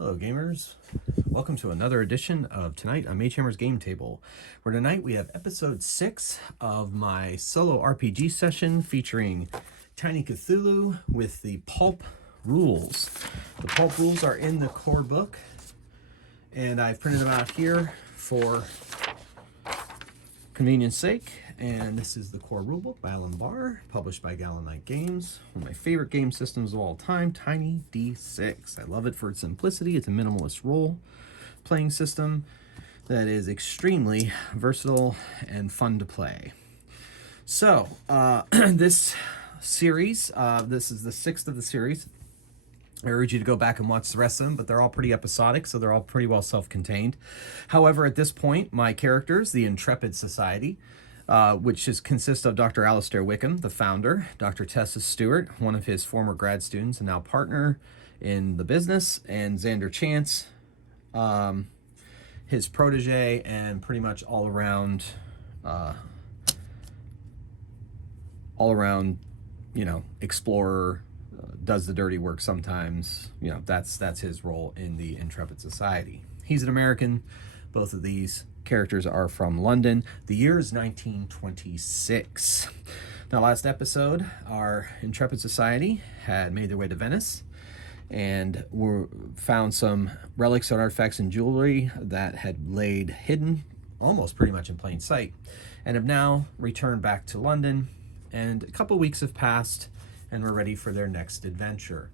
Hello gamers, welcome to another edition of Tonight on Magehammer's Game Table, where tonight we have episode 6 of my solo RPG session featuring Tiny Cthulhu with the Pulp rules. The Pulp rules are in the core book, and I've printed them out here for convenience sake. And this is the core rulebook by Alan Barr, published by Gallon Knight Games. One of my favorite game systems of all time, Tiny D6. I love it for its simplicity. It's a minimalist role-playing system that is extremely versatile and fun to play. So, this series, this is the 6th of the series. I urge you to go back and watch the rest of them, but they're all pretty episodic, so they're all pretty well self-contained. However, at this point, my characters, the Intrepid Society, which consists of Dr. Alistair Wickham, the founder, Dr. Tessa Stewart, one of his former grad students and now partner in the business, and Xander Chance, his protege, and pretty much all around, explorer, does the dirty work sometimes. That's his role in the Intrepid Society. He's an American. Both of these characters are from London. The year is 1926. Now, last episode, our Intrepid Society had made their way to Venice and found some relics and artifacts and jewelry that had laid hidden almost pretty much in plain sight, and have now returned back to London. And a couple weeks have passed, and we're ready for their next adventure.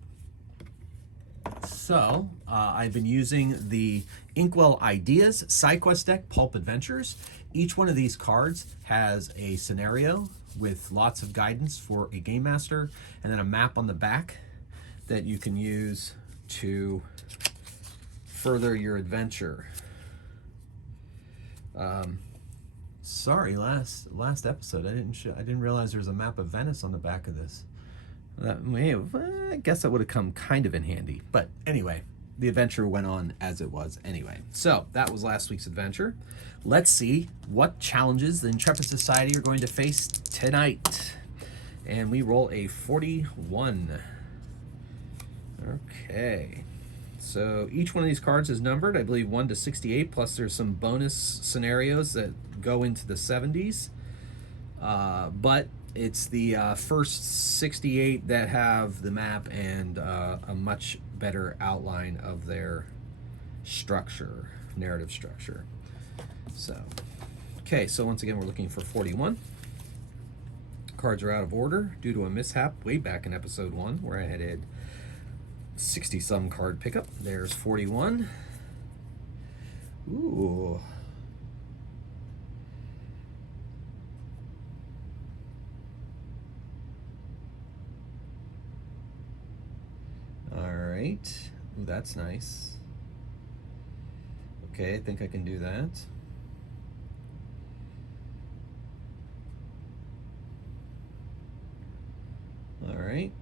So, I've been using the Inkwell Ideas SideQuest deck, Pulp Adventures. Each one of these cards has a scenario with lots of guidance for a game master, and then a map on the back that you can use to further your adventure. Sorry, last episode I didn't realize there was a map of Venice on the back of this. I guess that would have come kind of in handy. But anyway, the adventure went on as it was anyway. So that was last week's adventure. Let's see what challenges the Intrepid Society are going to face tonight. And we roll a 41. Okay. So each one of these cards is numbered, I believe, 1 to 68, plus there's some bonus scenarios that go into the 70s. But it's the first 68 that have the map and a much better outline of their structure, narrative structure. So, okay, so once again, we're looking for 41. Cards are out of order due to a mishap way back in episode 1 where I had 60-some card pickup. There's 41. Ooh. Alright, that's nice. Okay, I think I can do that. Alright.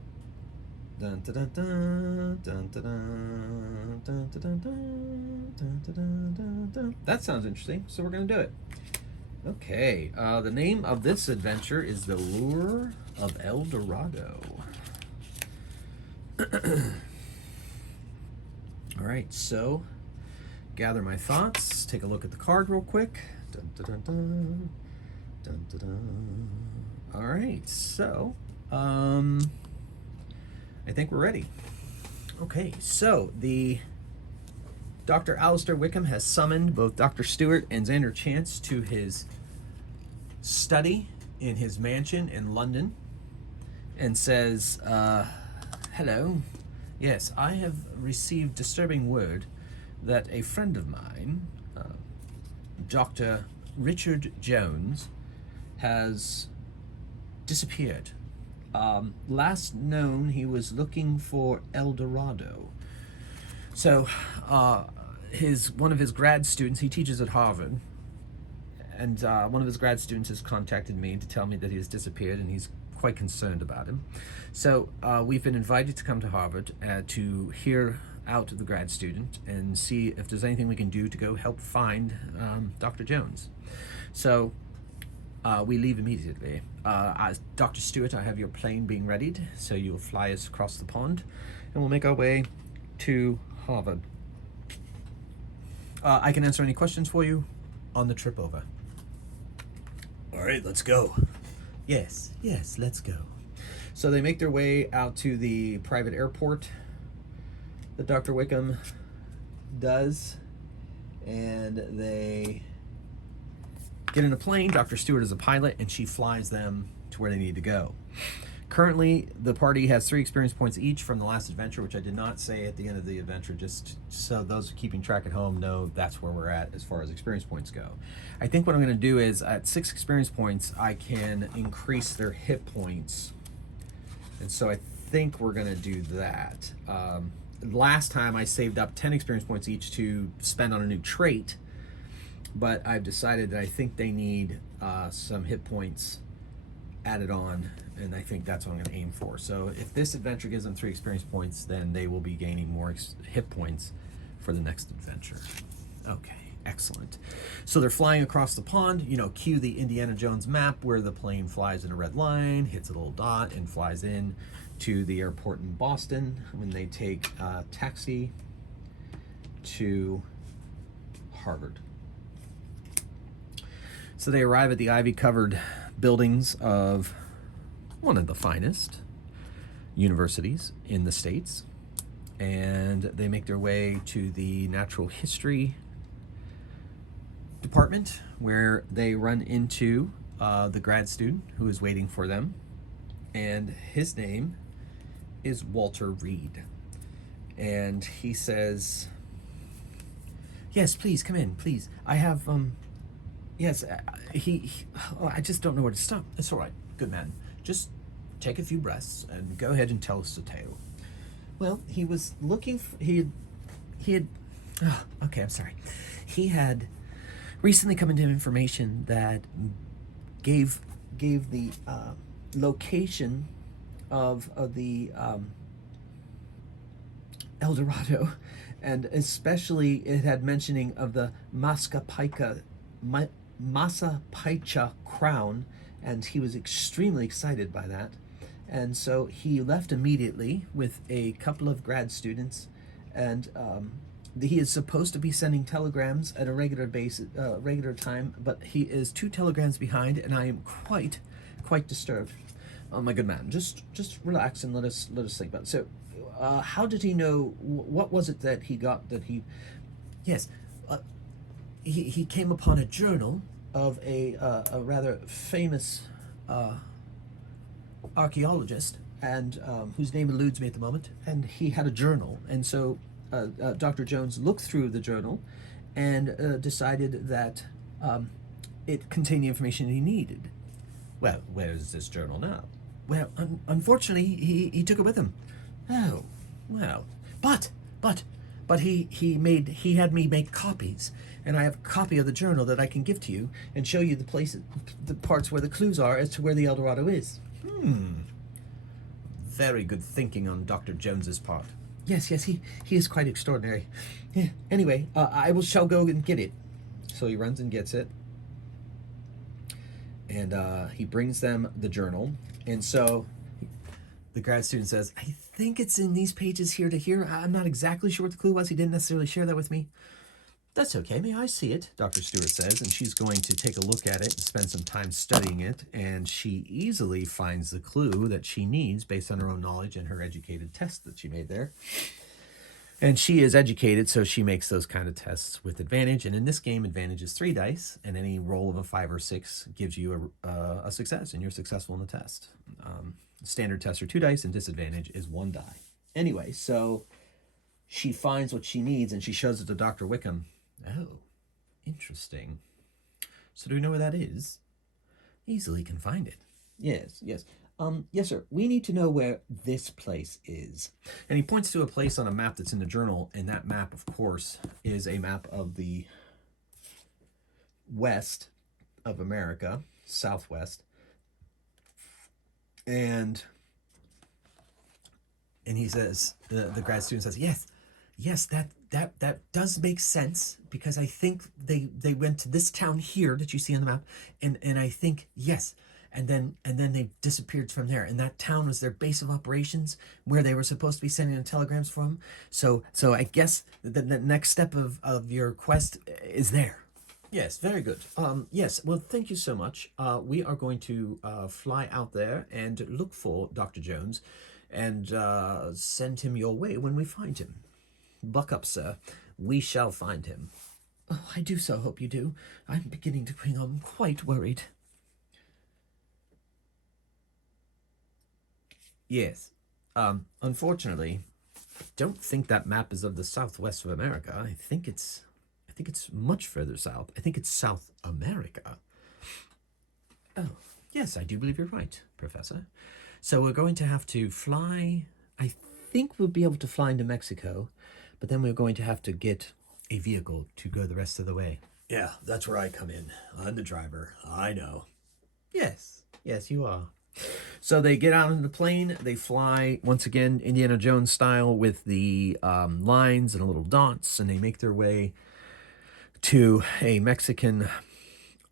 Dun dun dun dun dun dun dun dun dun dun dun dun. That sounds interesting, so we're gonna do it. Okay, the name of this adventure is The Lure of El Dorado. All right, so gather my thoughts, take a look at the card real quick. Dun, dun, dun, dun. Dun, dun, dun. All right, so I think we're ready. Okay, so the Dr. Alistair Wickham has summoned both Dr. Stewart and Xander Chance to his study in his mansion in London and says, hello. Yes, I have received disturbing word that a friend of mine, Dr. Richard Jones, has disappeared. Last known, he was looking for El Dorado. So, one of his grad students, he teaches at Harvard, and one of his grad students has contacted me to tell me that he has disappeared, and he's quite concerned about him. So we've been invited to come to Harvard to hear out the grad student and see if there's anything we can do to go help find Dr. Jones. So we leave immediately. Dr. Stewart, I have your plane being readied, so you'll fly us across the pond, and we'll make our way to Harvard. I can answer any questions for you on the trip over. All right, let's go. Yes, let's go. So they make their way out to the private airport that Dr. Wickham does, and they get in a plane. Dr. Stewart is a pilot, and she flies them to where they need to go. Currently, the party has 3 experience points each from the last adventure, which I did not say at the end of the adventure, just so those keeping track at home know that's where we're at as far as experience points go. I think what I'm going to do is at 6 experience points, I can increase their hit points. And so I think we're going to do that. Last time I saved up 10 experience points each to spend on a new trait, but I've decided that I think they need some hit points added on, and I think that's what I'm going to aim for. So if this adventure gives them 3 experience points, then they will be gaining more hit points for the next adventure. Okay, excellent. So they're flying across the pond. You know, cue the Indiana Jones map where the plane flies in a red line, hits a little dot, and flies in to the airport in Boston when they take a taxi to Harvard. So they arrive at the ivy-covered buildings of one of the finest universities in the States, and they make their way to the natural history department where they run into the grad student who is waiting for them, and his name is Walter Reed. And he says, yes, please come in, please. I have yes, I just don't know where to stop. It's all right, good man. Just take a few breaths and go ahead and tell us the tale. Well, he was looking for, okay, I'm sorry. He had recently come into information that gave the location of the El Dorado, and especially it had mentioning of the Massapequa crown, and he was extremely excited by that. And so he left immediately with a couple of grad students, and he is supposed to be sending telegrams at a regular time, but he is 2 telegrams behind, and I am quite disturbed. Oh, my good man, just relax and let us think about it. So, how did he know? What was it that he got that he? Yes, he came upon a journal of a rather famous archaeologist, and whose name eludes me at the moment, and he had a journal, and so Dr. Jones looked through the journal and decided that it contained the information he needed. Well, where is this journal now? Well, unfortunately, he took it with him. Oh, well, but he had me make copies, and I have a copy of the journal that I can give to you and show you the parts where the clues are as to where the El Dorado is. Very good thinking on Dr. Jones's part. Yes, he is quite extraordinary. Yeah. Anyway, shall go and get it. So he runs and gets it, and he brings them the journal, and so the grad student says, I think it's in these pages here to here. I'm not exactly sure what the clue was. He didn't necessarily share that with me. That's okay. May I see it? Dr. Stewart says, and she's going to take a look at it and spend some time studying it, and she easily finds the clue that she needs based on her own knowledge and her educated test that she made there. And she is educated, so she makes those kind of tests with advantage. And in this game, advantage is 3 dice, and any roll of a 5 or 6 gives you a success, and you're successful in the test. Standard tests are 2 dice, and disadvantage is 1 die. Anyway, so she finds what she needs, and she shows it to Dr. Wickham. Oh, interesting. So do we know where that is? Easily can find it. Yes. Yes, sir. We need to know where this place is. And he points to a place on a map that's in the journal, and that map, of course, is a map of the west of America, southwest. And he says, the grad student says, yes, that does make sense, because I think they went to this town here that you see on the map, and I think, yes. and then they disappeared from there. And that town was their base of operations, where they were supposed to be sending the telegrams from. So I guess the next step of your quest is there. Yes, very good. Yes, well, thank you so much. We are going to fly out there and look for Dr. Jones and send him your way when we find him. Buck up, sir. We shall find him. Oh, I do so hope you do. I'm beginning to become quite worried. Yes. Unfortunately, I don't think that map is of the southwest of America. I think it's much further south. I think it's South America. Oh, yes, I do believe you're right, Professor. So we're going to have to fly. I think we'll be able to fly into Mexico, but then we're going to have to get a vehicle to go the rest of the way. Yeah, that's where I come in. I'm the driver. I know. Yes, you are. So they get out on the plane. They fly, once again, Indiana Jones style, with the lines and little dots, and they make their way to a Mexican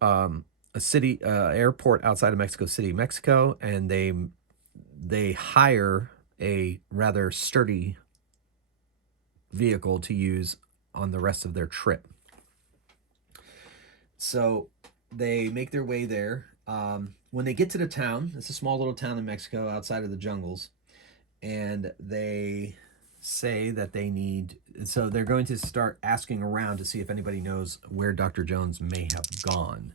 a city airport outside of Mexico City, Mexico, and they hire a rather sturdy vehicle to use on the rest of their trip. So they make their way there. When they get to the town, it's a small little town in Mexico outside of the jungles, and they say that they need, so they're going to start asking around to see if anybody knows where Dr. Jones may have gone.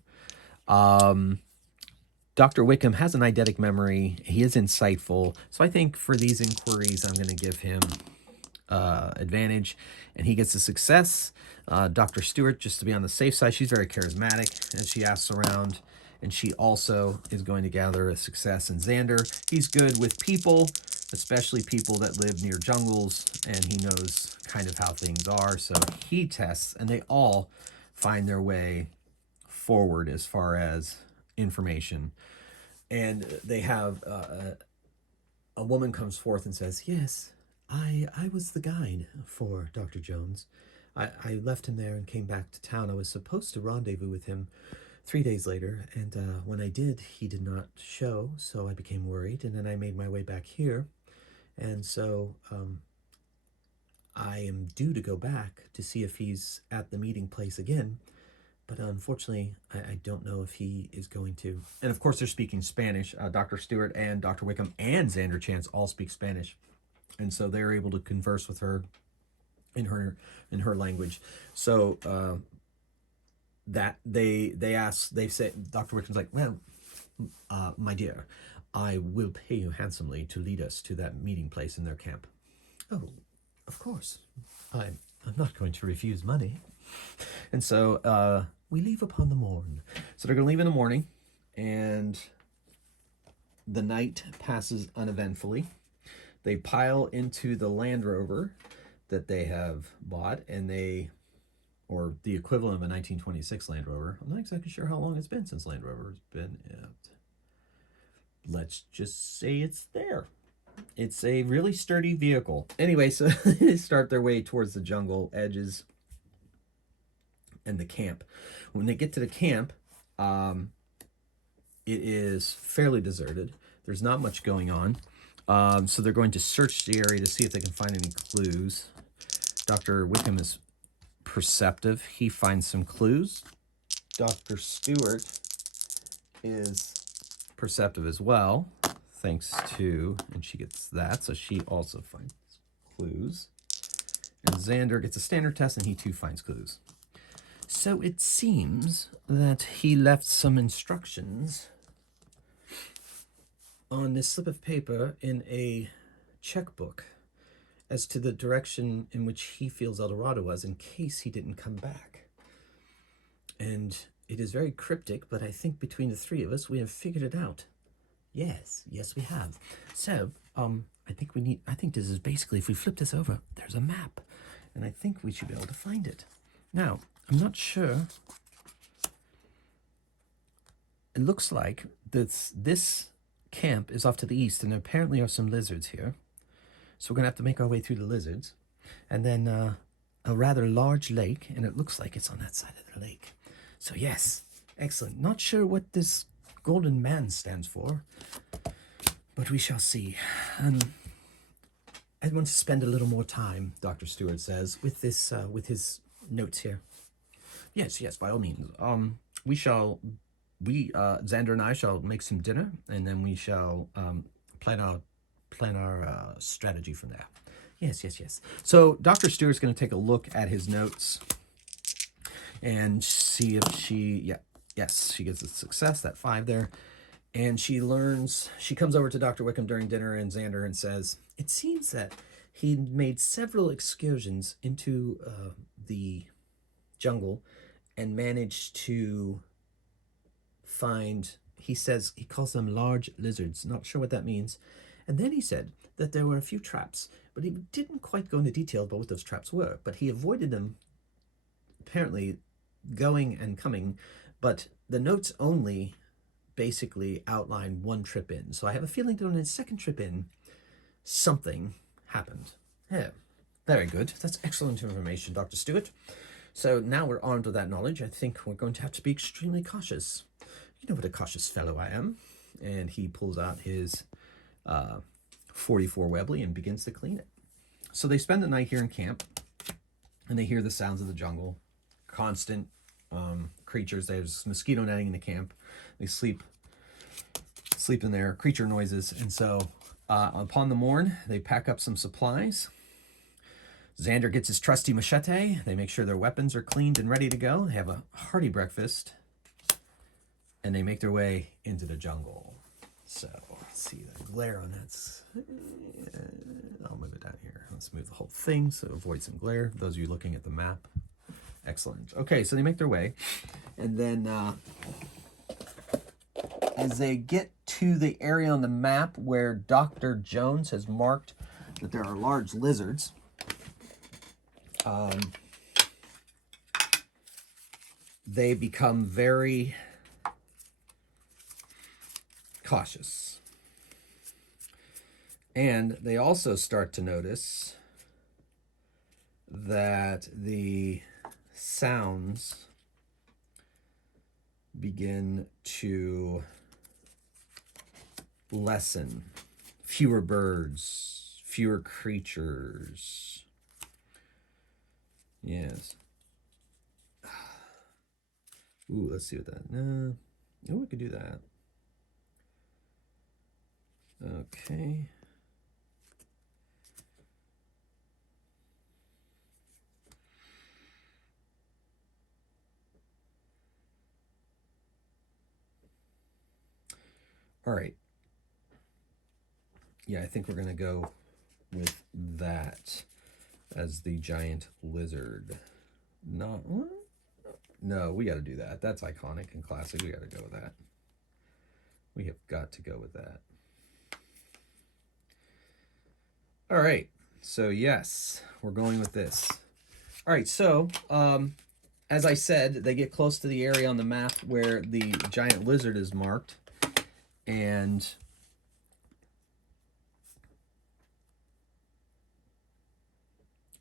Dr. Wickham has an eidetic memory. He is insightful. So I think for these inquiries, I'm going to give him advantage, and he gets a success. Dr. Stewart, just to be on the safe side, she's very charismatic, and she asks around, and she also is going to gather a success. And Xander, he's good with people, especially people that live near jungles, and he knows kind of how things are. So he tests, and they all find their way forward as far as information. And they have a woman comes forth and says, yes, I was the guide for Dr. Jones. I left him there and came back to town. I was supposed to rendezvous with him 3 days later, and when I did, he did not show, so I became worried, and then I made my way back here. And so I am due to go back to see if he's at the meeting place again, but unfortunately, I don't know if he is going to. And of course, they're speaking Spanish. Dr. Stewart and Dr. Wickham and Xander Chance all speak Spanish, and so they're able to converse with her in her language. So that they say, Dr. Wickham's like, well, my dear, I will pay you handsomely to lead us to that meeting place in their camp. Oh, of course. I'm not going to refuse money. And so we leave upon the morn. So they're going to leave in the morning, and the night passes uneventfully. They pile into the Land Rover that they have bought, and or the equivalent of a 1926 Land Rover. I'm not exactly sure how long it's been since Land Rover has been out. Let's just say it's there. It's a really sturdy vehicle. Anyway, so they start their way towards the jungle edges and the camp. When they get to the camp, it is fairly deserted. There's not much going on. So they're going to search the area to see if they can find any clues. Dr. Wickham is perceptive. He finds some clues. Dr. Stewart is perceptive as well, thanks to, and she gets that, so she also finds clues. And Xander gets a standard test, and he too finds clues. So it seems that he left some instructions on this slip of paper in a checkbook as to the direction in which he feels El Dorado was in case he didn't come back. And it is very cryptic, but I think between the three of us, we have figured it out. Yes, we have. So, I think this is basically, if we flip this over, there's a map. And I think we should be able to find it. Now, I'm not sure. It looks like this camp is off to the east, and there apparently are some lizards here. So we're going to have to make our way through the lizards. And then a rather large lake, and it looks like it's on that side of the lake. So yes, excellent. Not sure what this Golden Man stands for. But we shall see. I want to spend a little more time, Dr. Stewart says, with this, with his notes here. Yes, by all means. Xander and I shall make some dinner, and then we shall plan our strategy from there. Yes. So Dr. Stewart's going to take a look at his notes and see if she gets a success, that 5 there. And she comes over to Dr. Wickham during dinner and Xander and says, it seems that he made several excursions into the jungle and managed to find, he calls them large lizards. Not sure what that means. And then he said that there were a few traps, but he didn't quite go into detail about what those traps were. But he avoided them, apparently going and coming. But the notes only basically outline one trip in. So I have a feeling that on his second trip in, something happened. Yeah, very good. That's excellent information, Dr. Stewart. So now we're armed with that knowledge. I think we're going to have to be extremely cautious. You know what a cautious fellow I am. And he pulls out his 44 Webley and begins to clean it. So they spend the night here in camp, and they hear the sounds of the jungle. Constant creatures. There's mosquito netting in the camp. They sleep in there, creature noises. And so upon the morn, they pack up some supplies. Xander gets his trusty machete. They make sure their weapons are cleaned and ready to go. They have a hearty breakfast, and they make their way into the jungle. So let's see the glare on that. I'll move it down here. Let's move the whole thing so avoid some glare. Those of you looking at the map. Excellent. Okay, so they make their way, and then as they get to the area on the map where Dr. Jones has marked that there are large lizards, they become very cautious. And they also start to notice that the sounds begin to lessen. Fewer birds, fewer creatures. Yes. Ooh, let's see what that. No, we could do that. Okay. All right. Yeah, I think we're going to go with that as the giant lizard. No, we got to do that. That's iconic and classic. We got to go with that. We have got to go with that. All right. So, yes, we're going with this. All right. So, as I said, they get close to the area on the map where the giant lizard is marked. And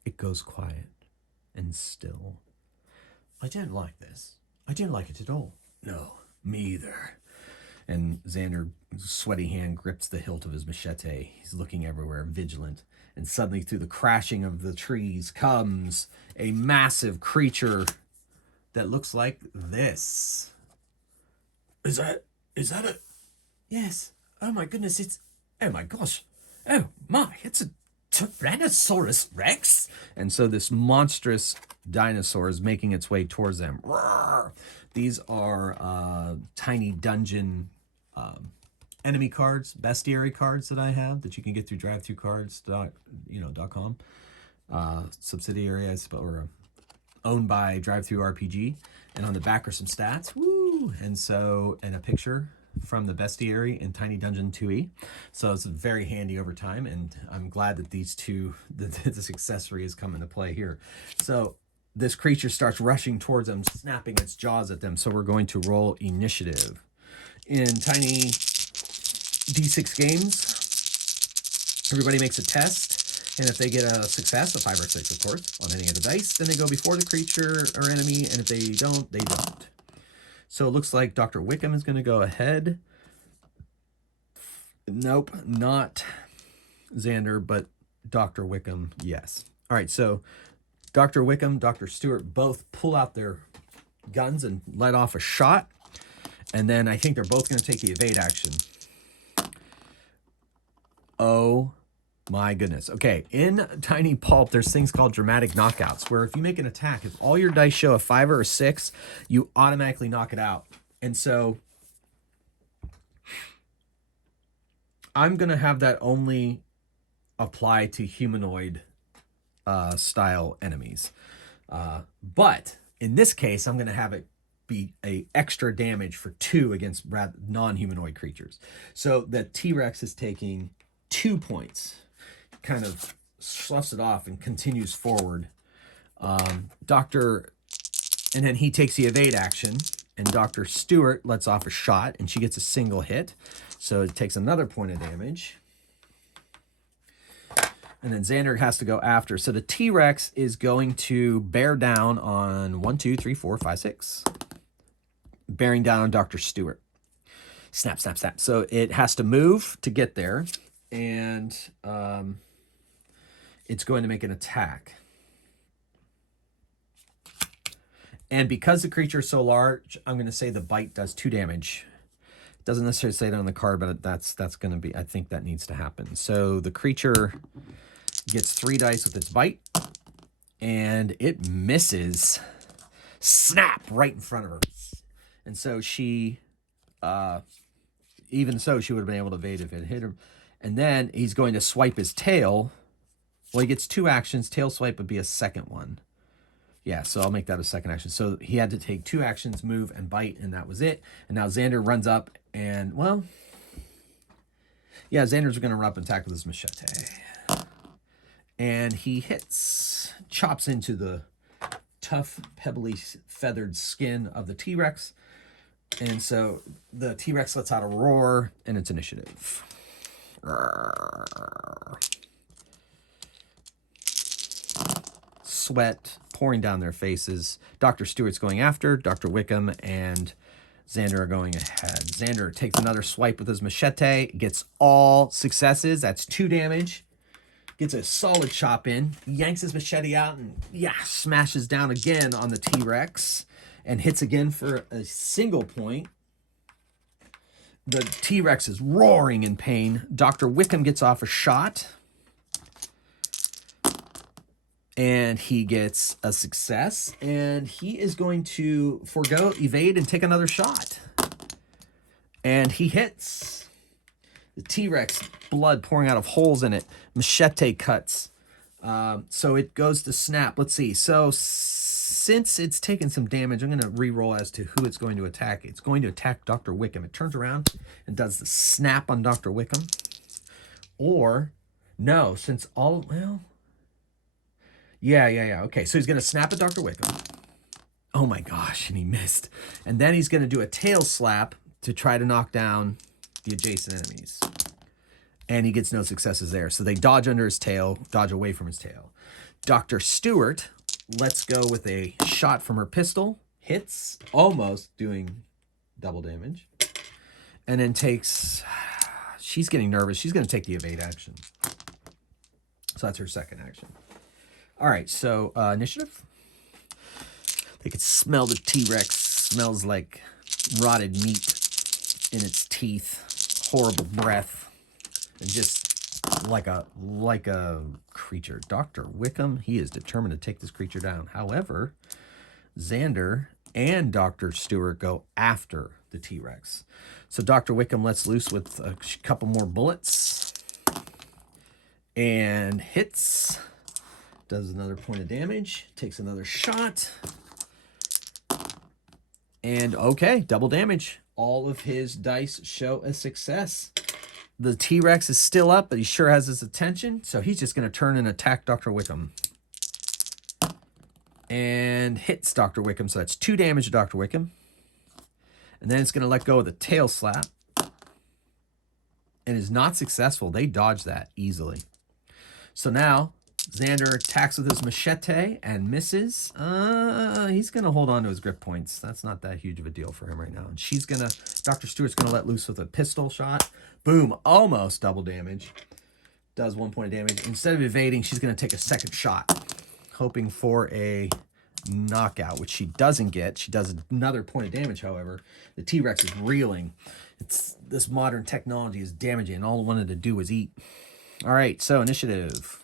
it goes quiet and still. I don't like this. I don't like it at all. No, me either. And Xander's sweaty hand grips the hilt of his machete. He's looking everywhere, vigilant. And suddenly, through the crashing of the trees, comes a massive creature that looks like this. Is that a... Yes. Oh my goodness, oh my gosh. Oh my, it's a Tyrannosaurus Rex. And so this monstrous dinosaur is making its way towards them. Roar! These are tiny dungeon enemy cards, bestiary cards that I have that you can get through drivethucards.com. Subsidiary, I suppose, or owned by DriveThruRPG. And on the back are some stats. Woo! And a picture from the bestiary in Tiny Dungeon 2e. So it's very handy over time, and I'm glad that this accessory has come into play here. So this creature starts rushing towards them, snapping its jaws at them. So we're going to roll initiative. In Tiny D6 games, everybody makes a test, and if they get a success, a 5 or 6 of course, on any of the dice, then they go before the creature or enemy, and if they don't, they don't. So it looks like Dr. Wickham is going to go ahead. Nope, not Xander, but Dr. Wickham, yes. All right, so Dr. Wickham, Dr. Stewart both pull out their guns and let off a shot. And then I think they're both going to take the evade action. Oh my goodness. Okay, in Tiny Pulp, there's things called dramatic knockouts, where if you make an attack, if all your dice show a 5 or a 6, you automatically knock it out. And so I'm going to have that only apply to humanoid style enemies. But in this case, I'm going to have it be a extra damage for 2 against non-humanoid creatures. So the T-Rex is taking 2 points, kind of sloughs it off and continues forward. And then he takes the evade action, and Dr. Stewart lets off a shot, and she gets a single hit. So it takes another point of damage. And then Xander has to go after. So the T-Rex is going to bear down on 1, 2, 3, 4, 5, 6. Bearing down on Dr. Stewart. Snap, snap, snap. So it has to move to get there. And it's going to make an attack. And because the creature is so large, I'm going to say the bite does 2 damage. It doesn't necessarily say that on the card, but that's going to be, I think that needs to happen. So the creature gets 3 dice with its bite, and it misses. Snap right in front of her. And so she, even so, she would have been able to evade if it hit her. And then he's going to swipe his tail. Well, he gets 2 actions. Tail swipe would be a second one. Yeah, so I'll make that a second action. So he had to take 2 actions, move and bite, and that was it. And now Xander runs up and, well, yeah, Xander's going to run up and attack with his machete. And he hits, chops into the tough, pebbly, feathered skin of the T-Rex. And so the T-Rex lets out a roar, and it's initiative. Sweat pouring down their faces. Dr. Stewart's going after. Dr. Wickham and Xander are going ahead. Xander takes another swipe with his machete. Gets all successes. That's 2 damage. Gets a solid chop in. Yanks his machete out and, yeah, smashes down again on the T-Rex. And hits again for a single point. The T-Rex is roaring in pain. Dr. Wickham gets off a shot. And he gets a success. And he is going to forego, evade, and take another shot. And he hits. The T-Rex, blood pouring out of holes in it. Machete cuts. So it goes to snap. Let's see. So since it's taken some damage, I'm going to re-roll as to who it's going to attack. It's going to attack Dr. Wickham. It turns around and does the snap on Dr. Wickham. Or, no, since all, well, yeah. Okay, so he's going to snap at Dr. Wickham. Oh my gosh, and he missed. And then he's going to do a tail slap to try to knock down the adjacent enemies. And he gets no successes there. So they dodge under his tail, dodge away from his tail. Dr. Stewart lets go with a shot from her pistol. Hits, almost doing double damage. And then takes... She's getting nervous. She's going to take the evade action. So that's her second action. All right, so initiative. They could smell the T-Rex. Smells like rotted meat in its teeth. Horrible breath. And just like a creature. Dr. Wickham, he is determined to take this creature down. However, Xander and Dr. Stewart go after the T-Rex. So Dr. Wickham lets loose with a couple more bullets. And hits. Does another point of damage. Takes another shot. And okay, double damage. All of his dice show a success. The T-Rex is still up, but he sure has his attention. So he's just going to turn and attack Dr. Wickham. And hits Dr. Wickham. So that's 2 damage to Dr. Wickham. And then it's going to let go of the tail slap. And is not successful. They dodge that easily. So now Xander attacks with his machete and misses. He's going to hold on to his grip points. That's not that huge of a deal for him right now. And she's going to, Dr. Stewart's going to let loose with a pistol shot. Boom, almost double damage. Does 1 point of damage. Instead of evading, she's going to take a second shot, hoping for a knockout, which she doesn't get. She does another point of damage, however. The T-Rex is reeling. This modern technology is damaging, and all it wanted to do was eat. All right, so initiative.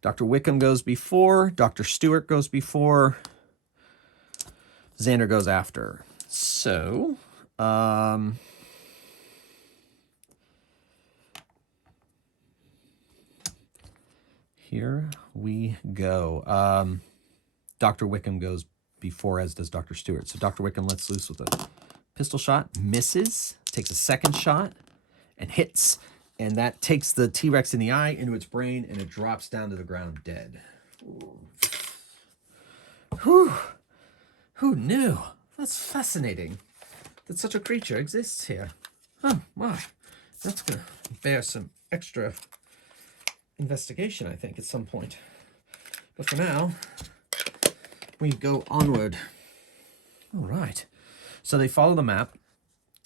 Dr. Wickham goes before. Dr. Stewart goes before. Xander goes after. So, here we go. Dr. Wickham goes before, as does Dr. Stewart. So Dr. Wickham lets loose with a pistol shot, misses, takes a second shot, and hits. And that takes the T-Rex in the eye, into its brain, and it drops down to the ground dead. Whew. Who knew? That's fascinating that such a creature exists here. Oh, my. That's going to bear some extra investigation, I think, at some point. But for now, we go onward. All right. So they follow the map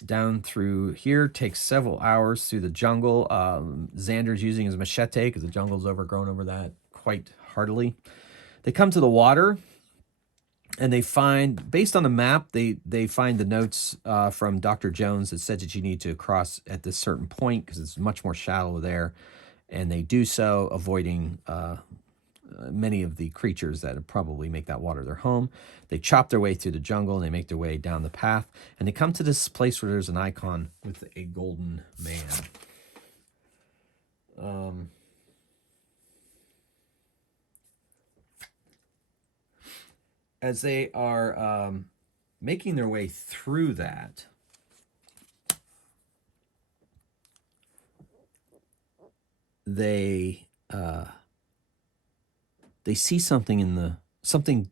down through here, takes several hours through the jungle. Xander's using his machete because the jungle's overgrown over that quite heartily. They come to the water, and they find, based on the map, they find the notes from Dr. Jones that said that you need to cross at this certain point because it's much more shallow there. And they do so, avoiding many of the creatures that would probably make that water their home. They chop their way through the jungle, and they make their way down the path. And they come to this place where there's an icon with a golden man. As they are making their way through that, they see something in the something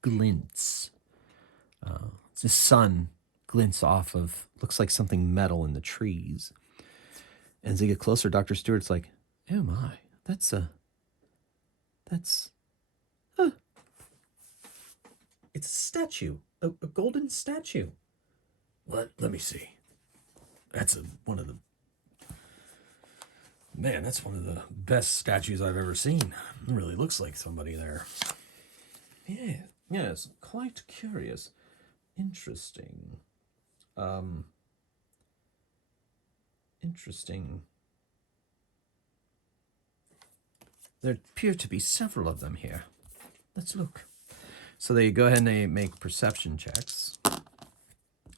glints. The sun glints off of, looks like something metal in the trees. And as they get closer, Dr. Stewart's like, "Oh my, it's a statue, a golden statue." What? Let me see. That's one of the best statues I've ever seen. It really looks like somebody there. Yeah, yes, quite curious. Interesting. Interesting. There appear to be several of them here. Let's look. So they go ahead and they make perception checks.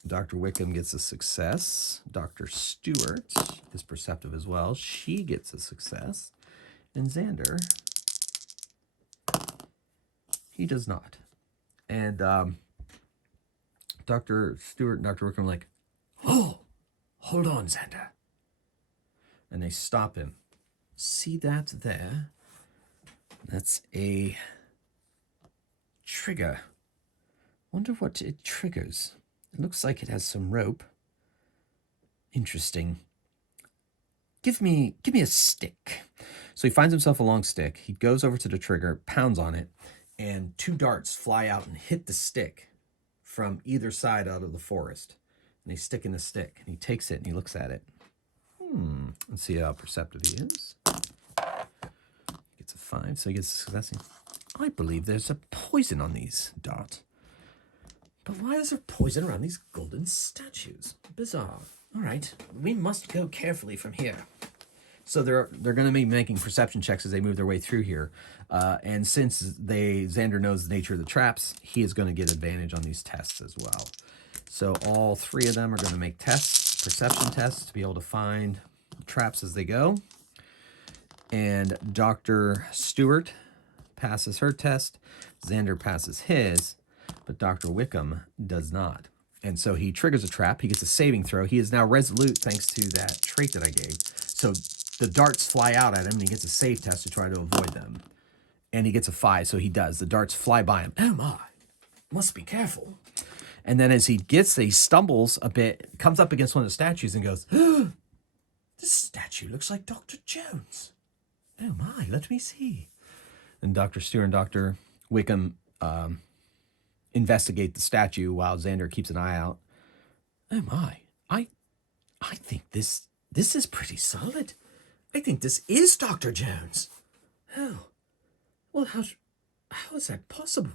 Dr. Wickham gets a success. Dr. Stewart is perceptive as well. She gets a success. And Xander, he does not. And Dr. Stewart and Dr. Wickham are like, "Oh, hold on, Xander." And they stop him. See that there? That's a trigger. Wonder what it triggers. It looks like it has some rope. Interesting. Give me a stick. So he finds himself a long stick. He goes over to the trigger, pounds on it, and 2 darts fly out and hit the stick from either side out of the forest. And they stick in the stick. And he takes it and he looks at it. Let's see how perceptive he is. Gets a 5, so he gets a success. I believe there's a poison on these darts. But why is there poison around these golden statues? Bizarre. All right, we must go carefully from here. So they're going to be making perception checks as they move their way through here. And since Xander knows the nature of the traps, he is going to get advantage on these tests as well. So all 3 of them are going to make tests, perception tests, to be able to find traps as they go. And Dr. Stewart passes her test. Xander passes his. But Dr. Wickham does not. And so he triggers a trap. He gets a saving throw. He is now resolute thanks to that trait that I gave. So the darts fly out at him, and he gets a save test to try to avoid them. And he gets a 5, so he does. The darts fly by him. Oh my, must be careful. And then as he stumbles a bit, comes up against one of the statues and goes, This statue looks like Dr. Jones. Oh my, let me see. And Dr. Stewart and Dr. Wickham investigate the statue while Xander keeps an eye out. Oh my, I think this is pretty solid. I think this is Dr. Jones. Oh, well, how is that possible?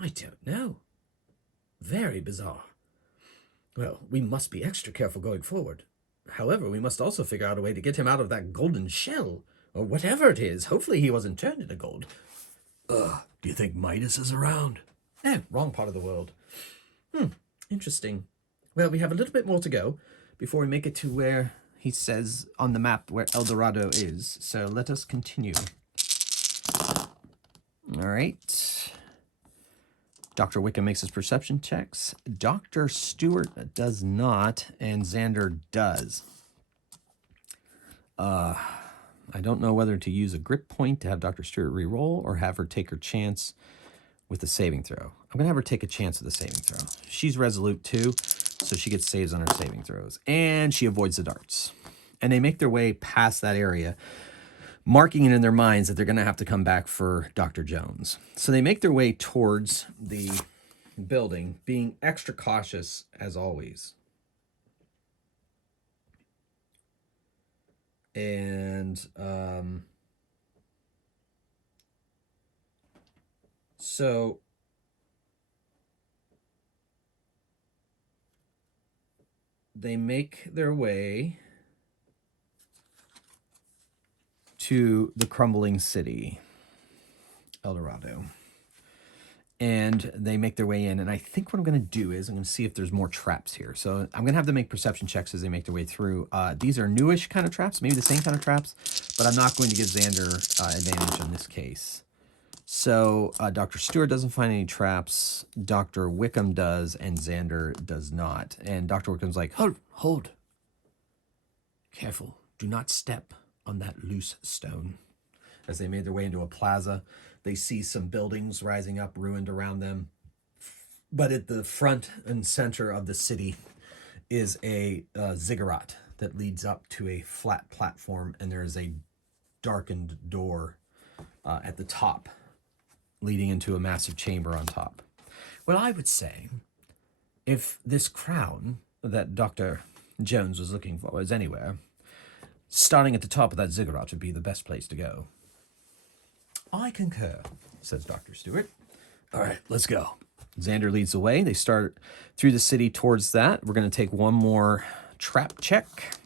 I don't know. Very bizarre. Well, we must be extra careful going forward. However, we must also figure out a way to get him out of that golden shell, or whatever it is. Hopefully he wasn't turned into gold. Do you think Midas is around? No, wrong part of the world. Interesting. Well, we have a little bit more to go before we make it to where he says on the map where El Dorado is. So let us continue. All right. Dr. Wickham makes his perception checks. Dr. Stewart does not, and Xander does. I don't know whether to use a grip point to have Dr. Stewart re-roll or have her take her chance with the saving throw. I'm going to have her take a chance with the saving throw. She's resolute too, so she gets saves on her saving throws. And she avoids the darts. And they make their way past that area, marking it in their minds that they're going to have to come back for Dr. Jones. So they make their way towards the building, being extra cautious as always. And so they make their way to the crumbling city, El Dorado. And they make their way in. And I think what I'm going to do is I'm going to see if there's more traps here. So I'm going to have them make perception checks as they make their way through. These are newish kind of traps, maybe the same kind of traps, but I'm not going to give Xander advantage in this case. So Dr. Stewart doesn't find any traps. Dr. Wickham does, and Xander does not. And Dr. Wickham's like, hold. Careful. Do not step on that loose stone. As they made their way into a plaza, they see some buildings rising up, ruined around them. But at the front and center of the city is a ziggurat that leads up to a flat platform, and there is a darkened door at the top, leading into a massive chamber on top. Well, I would say if this crown that Dr. Jones was looking for was anywhere, starting at the top of that ziggurat would be the best place to go. I concur, says Dr. Stewart. All right, let's go. Xander leads the way. They start through the city towards that. We're going to take one more trap check.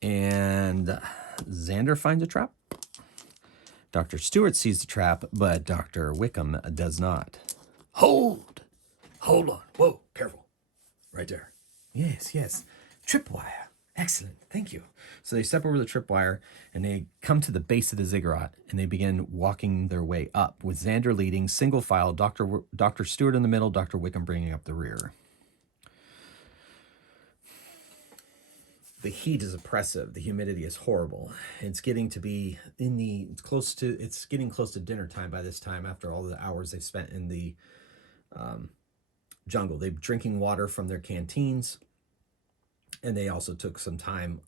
And Xander finds a trap. Dr. Stewart sees the trap, but Dr. Wickham does not. Hold on. Whoa, careful. Right there. Yes. Tripwire. Excellent. Thank you. So they step over the tripwire and they come to the base of the ziggurat and they begin walking their way up with Xander leading, single file, Dr. Stewart in the middle, Dr. Wickham bringing up the rear. The heat is oppressive. The humidity is horrible. It's getting to be it's getting close to dinner time by this time after all the hours they've spent in the jungle. They're drinking water from their canteens, and they also took some time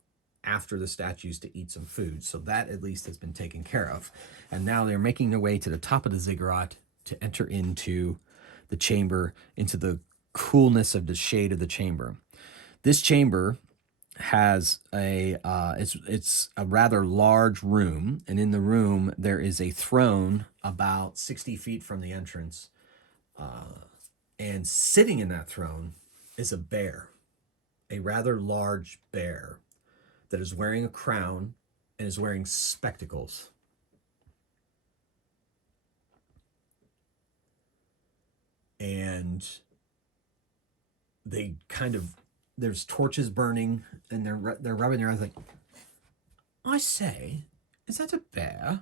after the statues to eat some food. So that at least has been taken care of. And now they're making their way to the top of the ziggurat to enter into the chamber, into the coolness of the shade of the chamber. This chamber has it's a rather large room, and in the room there is a throne about 60 feet from the entrance, and sitting in that throne is a bear, a rather large bear that is wearing a crown and is wearing spectacles. And there's torches burning, and they're rubbing their eyes like, I say, is that a bear?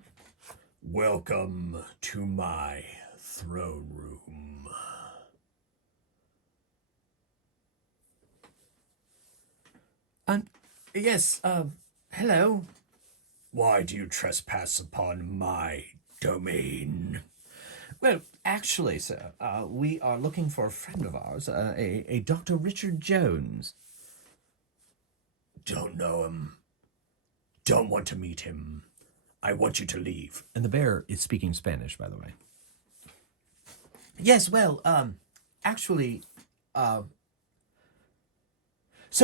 Welcome to my throne room. Yes, hello. Why do you trespass upon my domain? Well, Actually, sir, we are looking for a friend of ours, a Dr. Richard Jones. Don't know him. Don't want to meet him. I want you to leave. And the bear is speaking Spanish, by the way. Yes, well, actually, so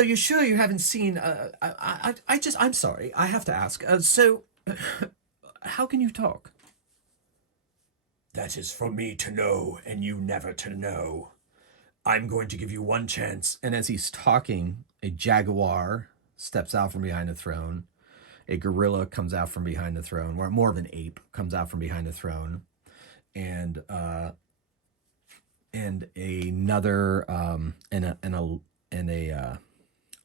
you're sure you haven't seen, I'm sorry, I have to ask, how can you talk? That is for me to know, and you never to know. I'm going to give you one chance. And as he's talking, a jaguar steps out from behind the throne. A gorilla comes out from behind the throne, or more of an ape comes out from behind the throne, and another and a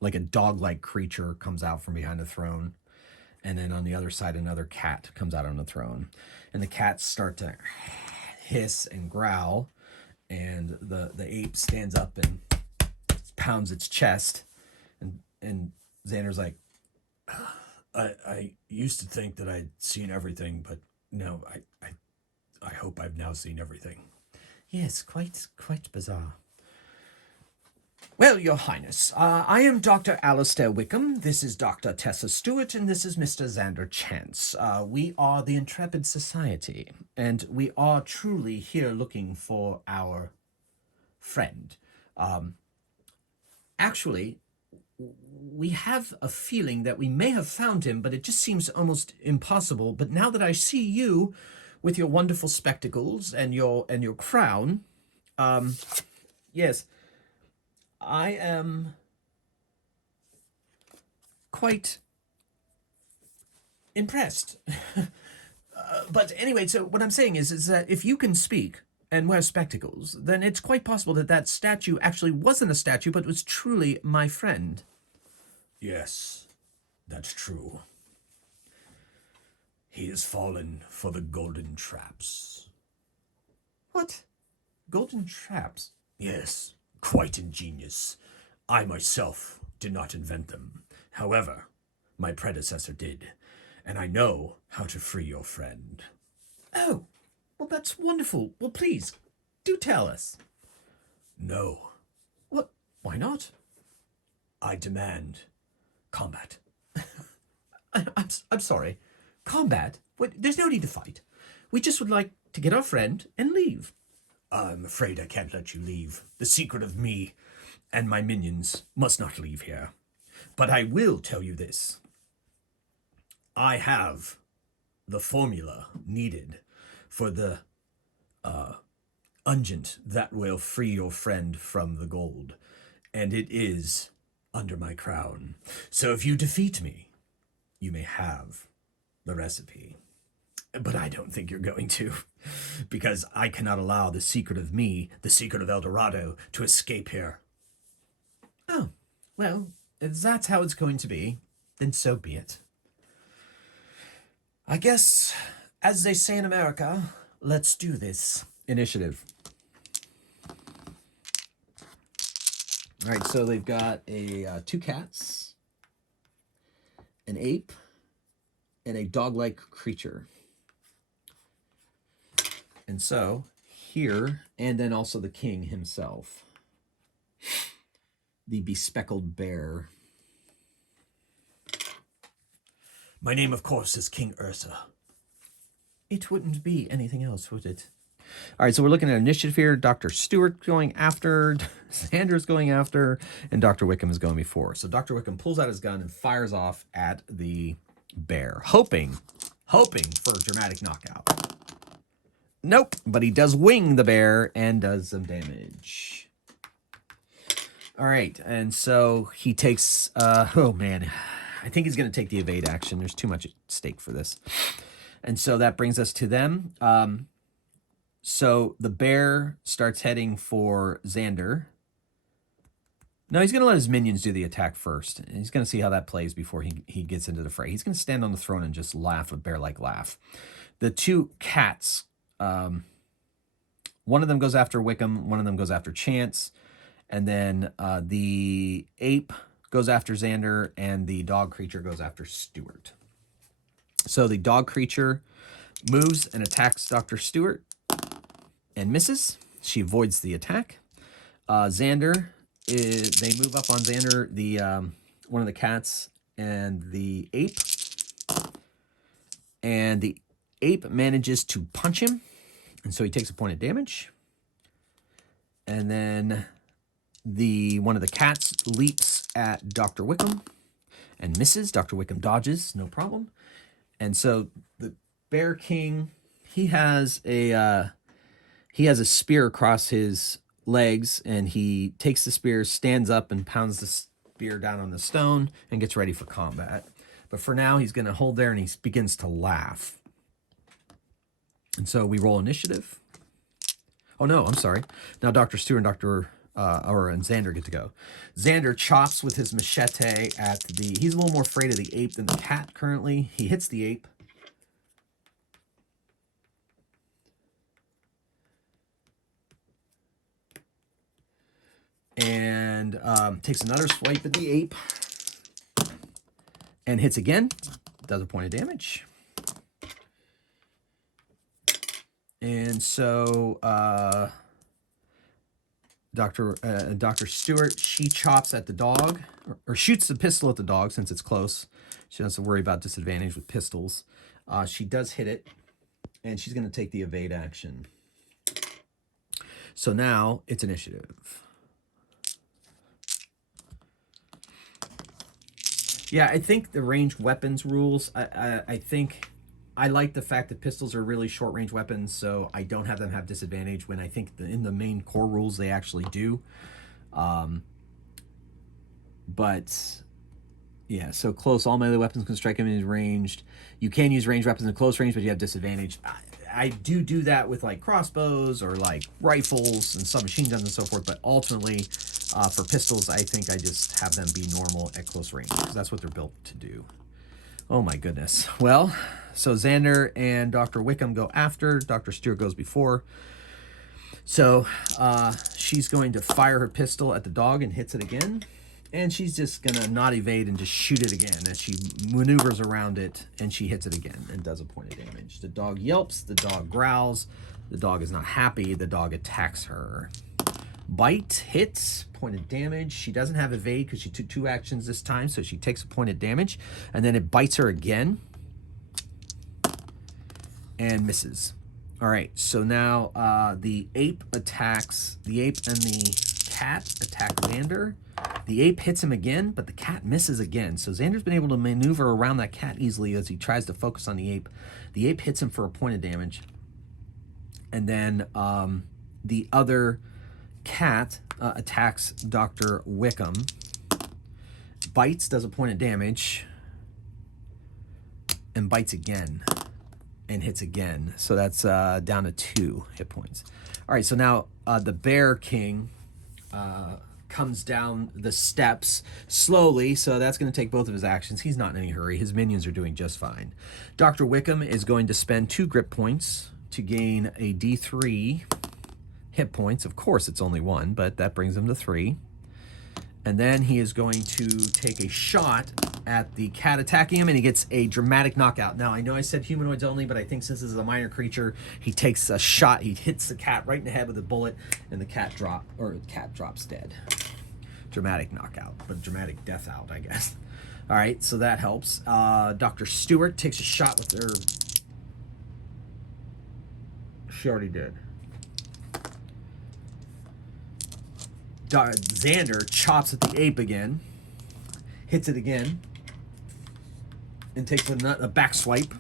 like a dog-like creature comes out from behind the throne, and then on the other side another cat comes out on the throne, and the cats start to hiss and growl, and the ape stands up and pounds its chest, and Xander's like, I used to think that I'd seen everything, but no, I hope I've now seen everything. yes, quite bizarre. Well, Your Highness, I am Dr. Alistair Wickham. This is Dr. Tessa Stewart, and this is Mr. Xander Chance. We are the Intrepid Society, and we are truly here looking for our friend. Actually, we have a feeling that we may have found him, but it just seems almost impossible. But now that I see you with your wonderful spectacles and your crown, yes, I am quite impressed. But anyway, so what I'm saying is that if you can speak and wear spectacles, then it's quite possible that that statue actually wasn't a statue, but was truly my friend. Yes, that's true. He has fallen for the golden traps. What? Golden traps? Yes, quite ingenious. I myself did not invent them. However, my predecessor did, and I know how to free your friend. Oh, well, that's wonderful. Well, please, do tell us. No, What? Why not? I demand combat. I'm sorry. Combat? What? There's no need to fight. We just would like to get our friend and leave. I'm afraid I can't let you leave. The secret of me and my minions must not leave here. But I will tell you this. I have the formula needed for the unguent that will free your friend from the gold, and it is under my crown. So if you defeat me, you may have the recipe. But I don't think you're going to, because I cannot allow the secret of me, the secret of El Dorado, to escape here. Oh, well, if that's how it's going to be, then so be it. I guess, as they say in America, let's do this. Initiative. All right, so they've got two cats, an ape, and a dog-like creature. And so here, and then also the king himself, the bespeckled bear. My name, of course, is King Ursa. It wouldn't be anything else, would it? All right, so we're looking at initiative here. Dr. Stewart going after, Sanders going after, and Dr. Wickham is going before. So Dr. Wickham pulls out his gun and fires off at the bear, hoping for a dramatic knockout. Nope, but he does wing the bear and does some damage. All right, and so he takes, oh man, I think he's going to take the evade action. There's too much at stake for this. And so that brings us to them. So the bear starts heading for Xander. No, he's going to let his minions do the attack first. And he's going to see how that plays before he gets into the fray. He's going to stand on the throne and just laugh a bear-like laugh. The two cats, one of them goes after Wickham, one of them goes after Chance, and then the ape goes after Xander, and the dog creature goes after Stewart. So the dog creature moves and attacks Dr. Stewart, and misses. She avoids the attack. Xander, they move up on Xander, the one of the cats, and the ape. And the ape manages to punch him, and so he takes a point of damage. And then one of the cats leaps at Dr. Wickham and misses. Dr. Wickham dodges, no problem. And so the Bear King, he has a spear across his legs, and he takes the spear, stands up, and pounds the spear down on the stone and gets ready for combat. But for now, he's going to hold there, and he begins to laugh. And so we roll initiative. Oh, no, I'm sorry. Now Dr. Stewart and Xander get to go. Xander chops with his machete at he's a little more afraid of the ape than the cat currently. He hits the ape. And takes another swipe at the ape. And hits again. Does a point of damage. And so Dr. Stewart, she chops at the dog, or shoots the pistol at the dog since it's close. She doesn't have to worry about disadvantage with pistols. She does hit it, and she's going to take the evade action. So now it's initiative. Yeah, I think the ranged weapons rules, I think I like the fact that pistols are really short-range weapons, so I don't have them have disadvantage when I think in the main core rules they actually do. But, yeah, so close, all melee weapons can strike enemies ranged. You can use ranged weapons in close range, but you have disadvantage. I do that with, like, crossbows or, like, rifles and submachine guns and so forth, but ultimately, for pistols, I think I just have them be normal at close range, because that's what they're built to do. Oh, my goodness. Well, so Xander and Dr. Wickham go after. Dr. Stewart goes before. So she's going to fire her pistol at the dog and hits it again. And she's just going to not evade and just shoot it again as she maneuvers around it, and she hits it again and does a point of damage. The dog yelps. The dog growls. The dog is not happy. The dog attacks her. Bite, hits, point of damage. She doesn't have evade because she took 2 actions this time, so she takes a point of damage. And then it bites her again and misses. All right, so now the ape attacks. The ape and the cat attack Xander. The ape hits him again, but the cat misses again. So Xander's been able to maneuver around that cat easily as he tries to focus on the ape. The ape hits him for a point of damage. And then the other cat attacks Dr. Wickham. Bites, does a point of damage. And bites again. And hits again. So that's down to 2 hit points. All right, so now the Bear King comes down the steps slowly, so that's going to take both of his actions. He's not in any hurry. His minions are doing just fine. Dr. Wickham is going to spend 2 grip points to gain a D3 hit points. Of course, it's only 1, but that brings him to 3. And then he is going to take a shot at the cat attacking him, and he gets a dramatic knockout. Now, I know I said humanoids only, but I think since this is a minor creature, he takes a shot. He hits the cat right in the head with a bullet, and the cat drops dead. Dramatic knockout, but dramatic death out, I guess. All right, so that helps. Dr. Stewart takes a shot with her. She already did. Xander chops at the ape again, hits it again, and takes a back swipe,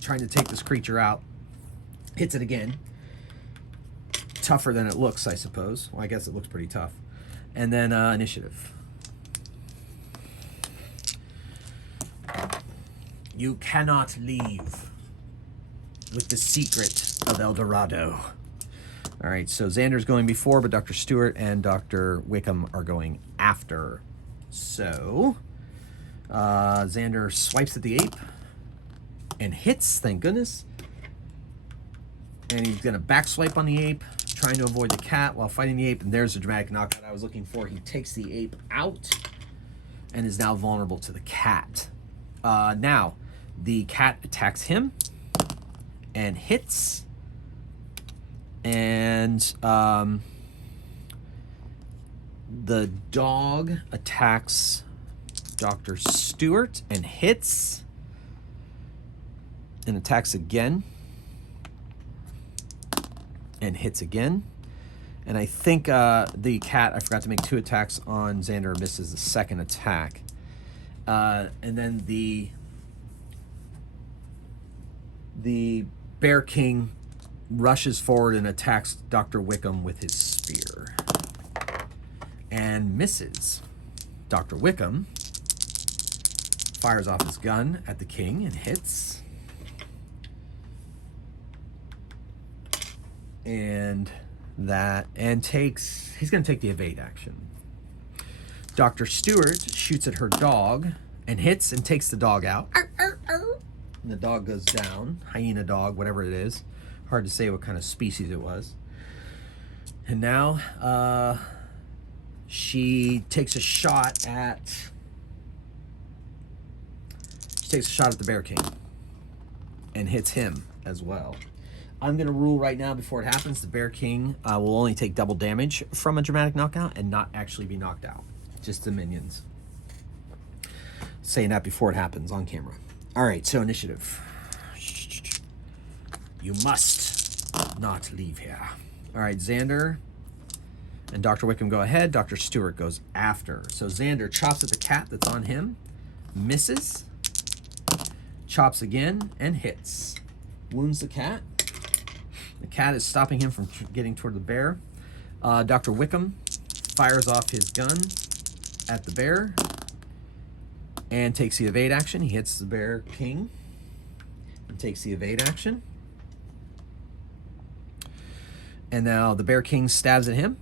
trying to take this creature out. Hits it again. Tougher than it looks, I suppose. Well, I guess it looks pretty tough. And then initiative. You cannot leave with the secret of El Dorado. All right, so Xander's going before, but Dr. Stewart and Dr. Wickham are going after. So, Xander swipes at the ape and hits, thank goodness. And he's going to back swipe on the ape, trying to avoid the cat while fighting the ape. And there's the dramatic knockout I was looking for. He takes the ape out and is now vulnerable to the cat. Now, the cat attacks him and hits. And the dog attacks Dr. Stewart and hits. And attacks again. And hits again. And I think the cat, I forgot to make 2 attacks on Xander, misses the second attack. And then the Bear King rushes forward and attacks Dr. Wickham with his spear. And misses. Dr. Wickham fires off his gun at the king and hits. And he's going to take the evade action. Dr. Stewart shoots at her dog and hits and takes the dog out. And the dog goes down. Hyena dog, whatever it is. Hard to say what kind of species it was. And now she takes a shot at the Bear King and hits him as well. I'm going to rule right now before it happens, the Bear King will only take double damage from a dramatic knockout and not actually be knocked out. Just the minions. Saying that before it happens on camera. All right, so initiative. You must not leave here. All right, Xander and Dr. Wickham go ahead. Dr. Stewart goes after. So Xander chops at the cat that's on him. Misses. Chops again and hits. Wounds the cat. The cat is stopping him from getting toward the bear. Dr. Wickham fires off his gun at the bear and takes the evade action. He hits the Bear King and takes the evade action. And now the Bear King stabs at him.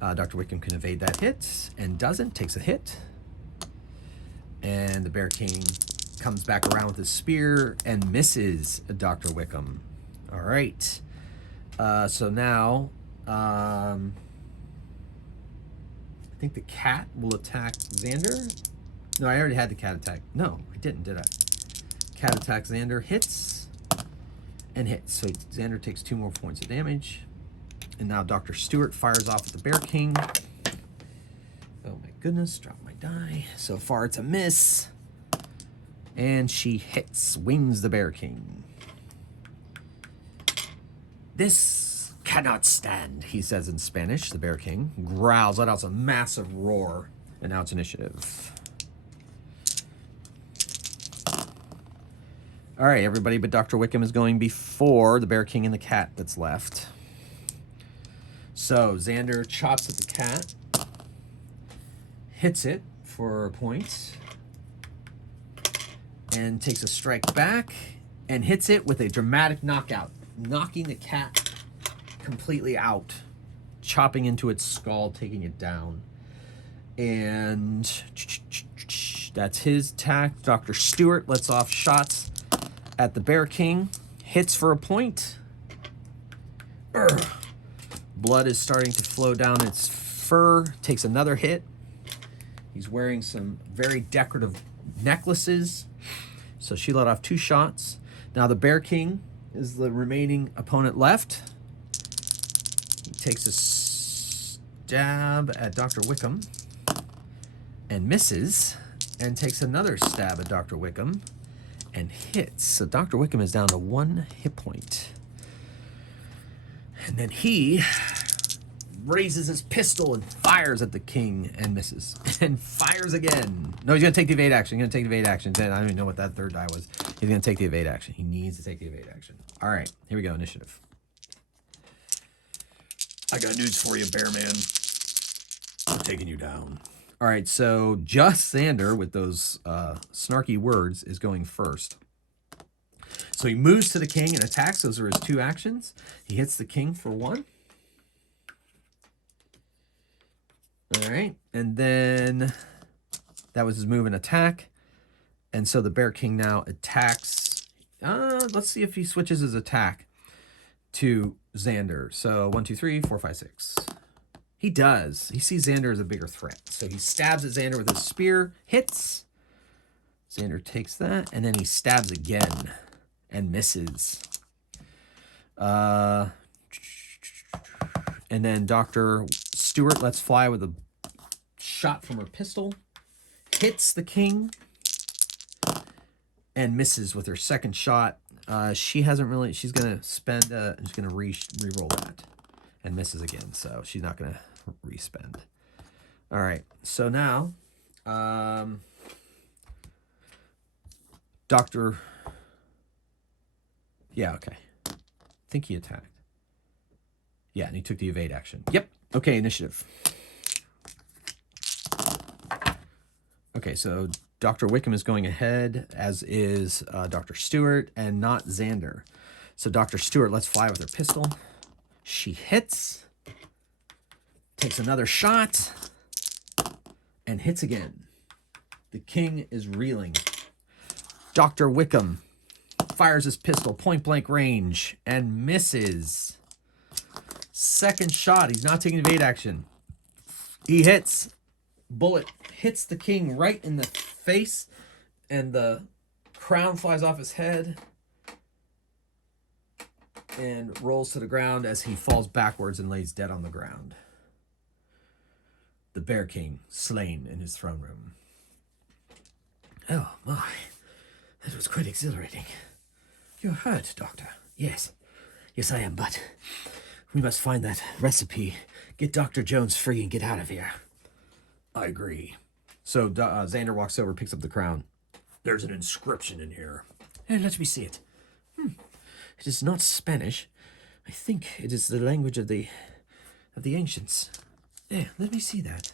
Dr. Wickham can evade that hit and doesn't, takes a hit. And the Bear King comes back around with his spear and misses Dr. Wickham. All right. So now, I think the cat will attack Xander. No, I already had the cat attack. No, I didn't, did I? Cat attacks Xander, hits, and hits. So Xander takes 2 more points of damage. And now Dr. Stewart fires off at the Bear King. Oh my goodness, drop my die. So far it's a miss. And she hits, wings the Bear King. This cannot stand, he says in Spanish. The Bear King growls, let out a massive roar, and now it's initiative. All right, everybody but Dr. Wickham is going before the Bear King and the cat that's left. So Xander chops at the cat, hits it for a point, and takes a strike back, and hits it with a dramatic knockout, knocking the cat completely out, chopping into its skull, taking it down. And that's his attack. Dr. Stewart lets off shots at the Bear King, hits for a point. Blood is starting to flow down its fur, takes another hit. He's wearing some very decorative necklaces. So she let off 2 shots. Now the Bear King is the remaining opponent left. He takes a stab at Dr. Wickham and misses, and takes another stab at Dr. Wickham and hits. So Dr. Wickham is down to 1 hit point. And then he raises his pistol and fires at the king and misses. And fires again. No, he's going to take the evade action. He's going to take the evade action. I don't even know what that third die was. He's going to take the evade action. He needs to take the evade action. All right, here we go, initiative. I got news for you, Bear Man. I'm taking you down. All right, so just Xander with those snarky words is going first. So he moves to the king and attacks. Those are his 2 actions. He hits the king for 1. All right, and then that was his move and attack. And so the Bear King now attacks. Let's see if he switches his attack to Xander. So 1, 2, 3, 4, 5, 6. He does. He sees Xander as a bigger threat. So he stabs at Xander with his spear, hits. Xander takes that, and then he stabs again and misses. And then Dr. Stewart lets fly with a shot from her pistol, hits the king, and misses with her second shot. She hasn't really. She's gonna spend. She's gonna re-roll that, and misses again. So she's not gonna re-spend. All right. So now, Doctor. Yeah. Okay. I think he attacked. Yeah, and he took the evade action. Yep. Okay. Initiative. Okay. So Dr. Wickham is going ahead, as is Dr. Stewart, and not Xander. So Dr. Stewart lets fly with her pistol. She hits, takes another shot, and hits again. The king is reeling. Dr. Wickham fires his pistol, point blank range, and misses. Second shot, he's not taking evade action. He hits. Bullet hits the king right in the face, and the crown flies off his head and rolls to the ground as he falls backwards and lays dead on the ground. The Bear King slain in his throne room. Oh my, that was quite exhilarating. You're hurt, Doctor. Yes, I am, but we must find that recipe, get Dr. Jones free, and get out of here. I agree. So Xander walks over, picks up the crown. There's an inscription in here. Hey, let me see it. It is not Spanish. I think it is the language of the ancients. Yeah, let me see that.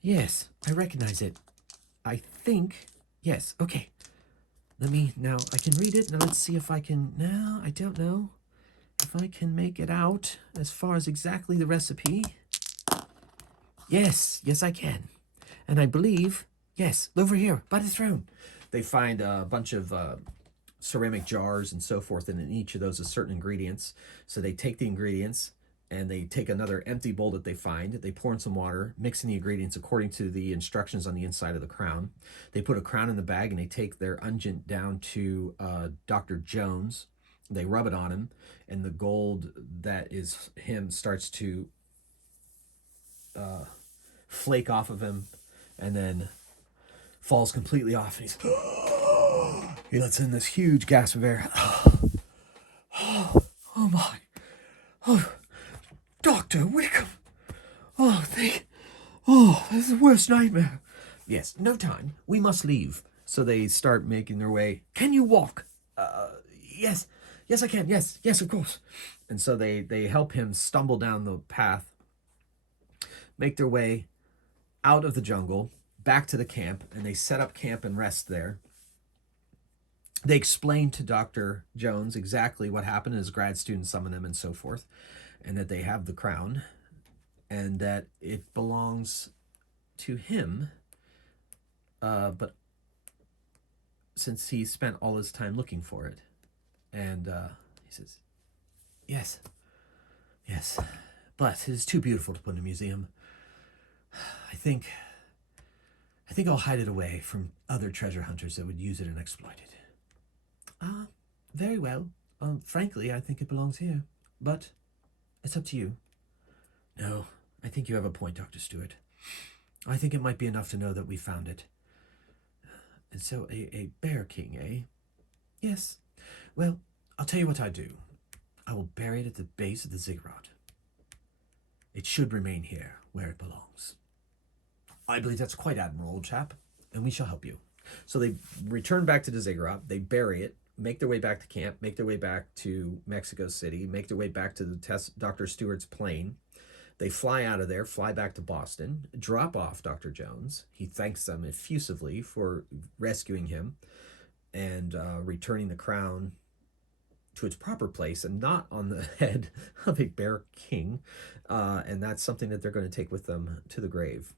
Yes, I recognize it. I think. Yes, okay. Let me, now, I can read it. Now let's see if I can, no, I don't know if I can make it out as far as exactly the recipe. Yes, I can. And I believe, yes, over here, by the throne. They find a bunch of ceramic jars and so forth, and in each of those is certain ingredients. So they take the ingredients, and they take another empty bowl that they find. They pour in some water, mix in the ingredients according to the instructions on the inside of the crown. They put a crown in the bag, and they take their unguent down to Dr. Jones. They rub it on him, and the gold that is him starts to flake off of him, and then falls completely off, and he lets in this huge gasp of air. Oh my, Dr. Wickham, this is the worst nightmare. Yes, no time, we must leave. So they start making their way. Can you walk? Yes I can, yes of course. And so they help him stumble down the path, make their way out of the jungle, back to the camp, and they set up camp and rest there. They explain to Dr. Jones exactly what happened as grad students summoned them and so forth, and that they have the crown, and that it belongs to him, but since he spent all his time looking for it. And he says, yes, but it is too beautiful to put in a museum. I think I'll hide it away from other treasure hunters that would use it and exploit it. Very well. Frankly, I think it belongs here, but it's up to you. No, I think you have a point, Dr. Stewart. I think it might be enough to know that we found it. And so a Bear King, eh? Yes. Well, I'll tell you what I do. I will bury it at the base of the ziggurat. It should remain here, where it belongs. I believe that's quite admirable, old chap, and we shall help you. So they return back to the ziggurat, they bury it, make their way back to camp, make their way back to Mexico City, make their way back to Dr. Stewart's plane. They fly out of there, fly back to Boston, drop off Dr. Jones. He thanks them effusively for rescuing him and returning the crown to its proper place and not on the head of a Bear King. And that's something that they're going to take with them to the grave.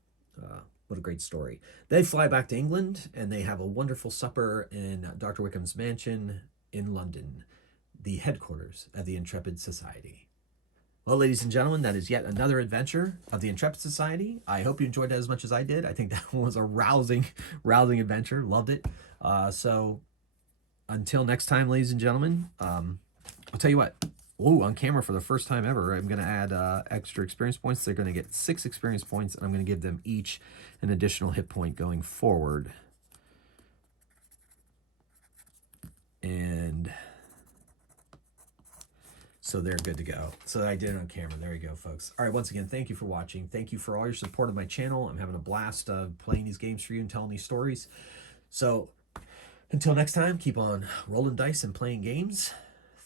What a great story. They fly back to England, and they have a wonderful supper in Dr. Wickham's mansion in London, the headquarters of the Intrepid Society. Well, ladies and gentlemen, that is yet another adventure of the Intrepid Society. I hope you enjoyed it as much as I did. I think that was a rousing adventure. Loved it. So until next time, ladies and gentlemen, I'll tell you what. Oh, on camera for the first time ever, I'm going to add extra experience points. They're going to get 6 experience points, and I'm going to give them each an additional hit point going forward. And so they're good to go. So I did it on camera. There you go, folks. All right, once again, thank you for watching. Thank you for all your support of my channel. I'm having a blast playing these games for you and telling these stories. So until next time, keep on rolling dice and playing games.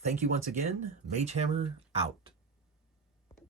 Thank you once again. Magehammer out.